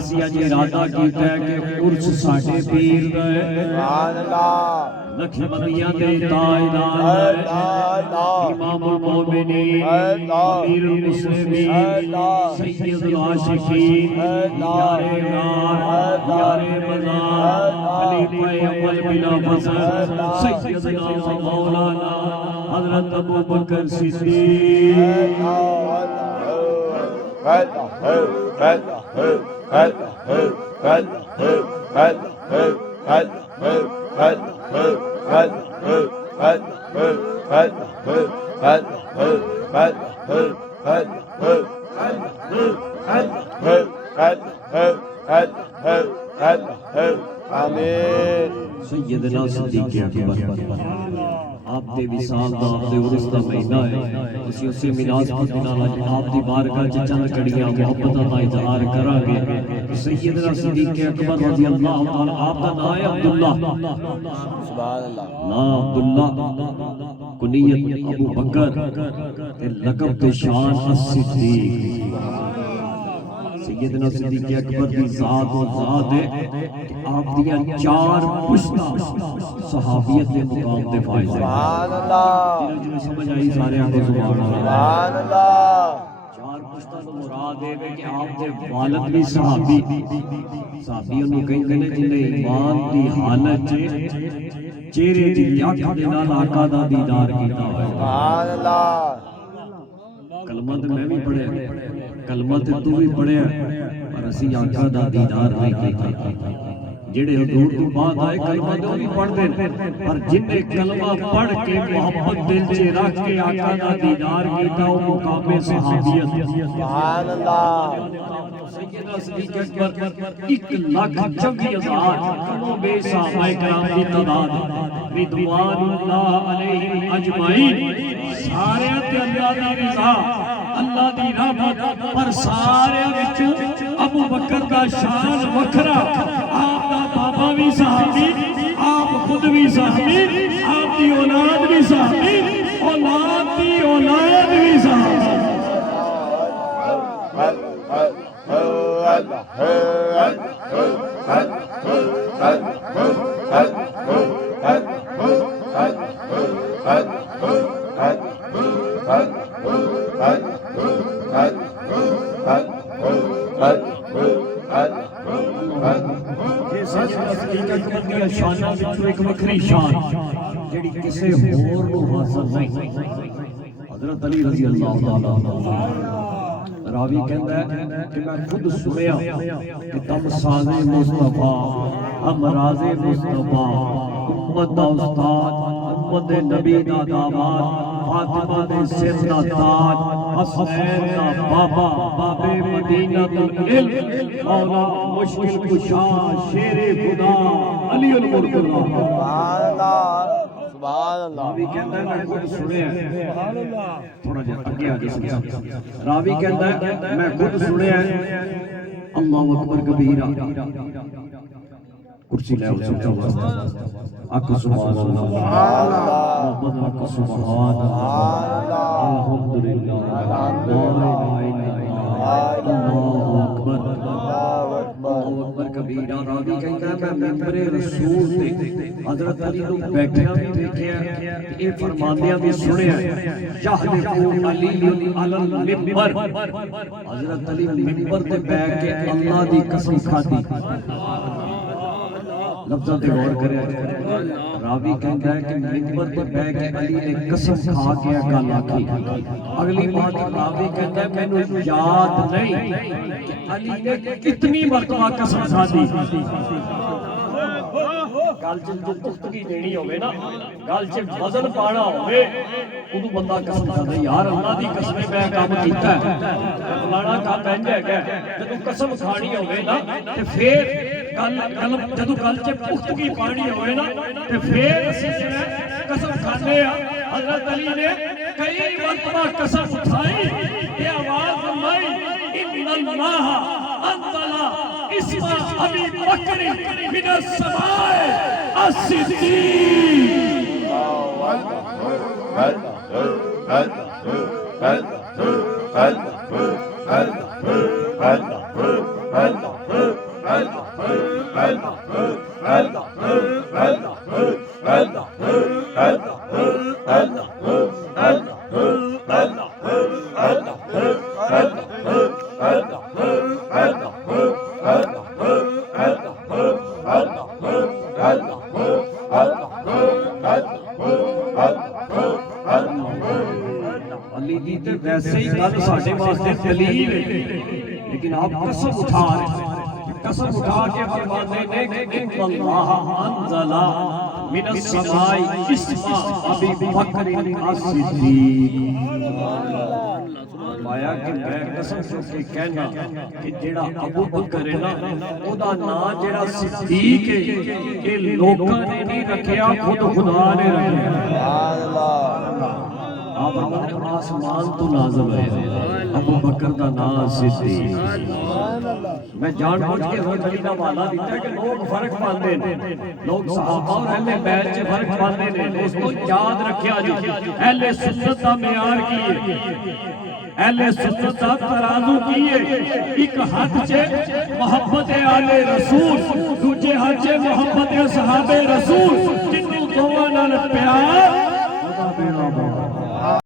اسی اج ارادہ کیتا ہے کہ عرس ساڈے پیر دا ہے سبحان اللہ لکشمدیاں دے تاجدار امام المومنین امیر المسلمین سید العاشقین یار غار یار مزار خلیفہ اول بلا فصل سیدنا مولانا حضرت ابو بکر صدیق سیدنا صدیق اکبر آپ دے وصال دا آپ دے عرس دا مہینہ ہے اسی اسی میلاد کے دن آپ دی بارگاہ چ چند کڑیاں محبتاں دا اظہار کراں گے سیدنا صدیق اکبر رضی اللہ تعالی آپ دا نام ہے عبداللہ سبحان اللہ نام عبداللہ کنیت ابو بکر تے لقب تے شان الصدیق سیدنا صدیق اکبر دی ذات و ذات ہے کہ آپ دیا چار پشتہ صحابیت کے مقام دے فائز ہے سبحان اللہ جو سمجھ آئی سارے آنکھوں سبحان اللہ سبحان اللہ چار پشتہ تو مراد ہے کہ آپ دے والد بھی صحابی صحابی انہوں کہیں گے جنہیں ایمان دی حالت چہرے دی اکھ دے نال آقا دا دیدار کیتا ہوئے سبحان اللہ کلمہ تے میں بھی پڑھیا کلمہ تے تو بھی پڑھیا پر اسی آقا دا دیدار نہیں کیتا جڑے حضور تو بعد آئے کلمہ تے بھی پڑھ دے پر جن نے کلمہ پڑھ کے محبت دل چ رکھ کے آقا دا دیدار کیتا وہ مقام صحابیت سبحان اللہ سیدنا صدیق اکبر 1,24,000 کموں بے صحابہ کرام کی تعداد رضوان اللہ علیہم اجمعین سارے تے اللہ دی رضا اللہ دی رحمت پر سارے وچوں ابو بکر دا شان وکھرا آپ دا بابا بھی صحابی آپ خود بھی صحابی آپ دی اولاد بھی صحابی اولاد دی اولاد بھی صحابی شانہ وچوں ایک وکھری شان جڑی کسے ہور نوں حاصل نہیں حضرت علی رضی اللہ تعالی عنہ راوی کہتا ہے کہ میں خود سنیا کہ تم ساز مصطفیٰ امراض مصطفیٰ امت دا استاد امت نبی دا داماد فاطمہ دے سر دا تاج حسین دا بابا بابے مدینہ العلم مولا مشکل کشا شیر خدا علی المرتضی سبحان اللہ سبحان اللہ راوی کہتا ہے میں خود سنیا سبحان اللہ تھوڑا جا آگے آگے سمجھا راوی کہتا ہے میں خود سنیا اللہ اکبر کبیرہ کرسی لے اٹھ سمجھا واسطہ اکو سبحان اللہ محمد اکو سبحان اللہ الحمدللہ لا الہ الا اللہ اکبر اللہ اکبر کبیرہ راوی کہتا ہے میں ممبر رسول تے حضرت علی نو بیٹھیا بھی دیکھیا یہ فرماندیاں بھی سنیا یحلف علی علی المنبر حضرت علی منبر تے بیٹھ کے اللہ دی قسم کھادی لفظاں تے غور کریا راوی کہتا ہے کہ منبر تے بیٹھ کے علی نے قسم کھا کے گل آکھی اگلی بات راوی کہتا ہے مینوں یاد نہیں کہ علی نے کتنی مرتبہ قسم کھادی گل جو پختگی دینی ہوئے نا گل چ وزن پانا ہوئے ادو بندہ قسم کھاتا ہے یار اللہ دی قسم میں کام کیتا ہے فلانا کام انج ہے جدوں قسم کھانی ہوئے نا تے پھر جدوں گل چ پختگی پانی ہوئے نا تے پھر اسی قسم کھانے حضرت علی نے کئی مرتبہ قسم اٹھائی یہ آواز فرمائی ان اللہ انزل اسم ابی بکر من السماء الصدیق علی دی تے ویسے ہی گل ساڈے واسطے دلیل ہے، لیکن آپ قسم اٹھا رہے ہیں، قسم اٹھا کے فرماتے ہیں کہ ان اللہ انزل من السماء اسم ابی بکر الصدیق۔ فرمایا کہ میں قسم سے کہنا کہ جیڑا ابو بکر ہے نا، او دا نام جیڑا صدیق ہے، کہ لوکاں نے نہیں رکھیا، خود خدا نے رکھیا۔ سبحان اللہ۔ آپ آسمان تو نازل ہوئے ابو بکر دا نام صدیق۔ میں جان بوجھ کے حضرت علی دا والا دیتا ہے کہ لوگ فرق پاندے ہیں، لوگ صحابہ اور اہل بیت سے فرق پاندے ہیں۔ دوستو یاد رکھیا جی، اہل سنت دا معیار کی ہے، اہل سنت دا ترازو کی ہے۔ ایک ہاتھ سے محبت آل رسول، دوجے ہاتھ سے محبت صحابہ رسول، جنوں دوواں نال پیار، خدا بیڑا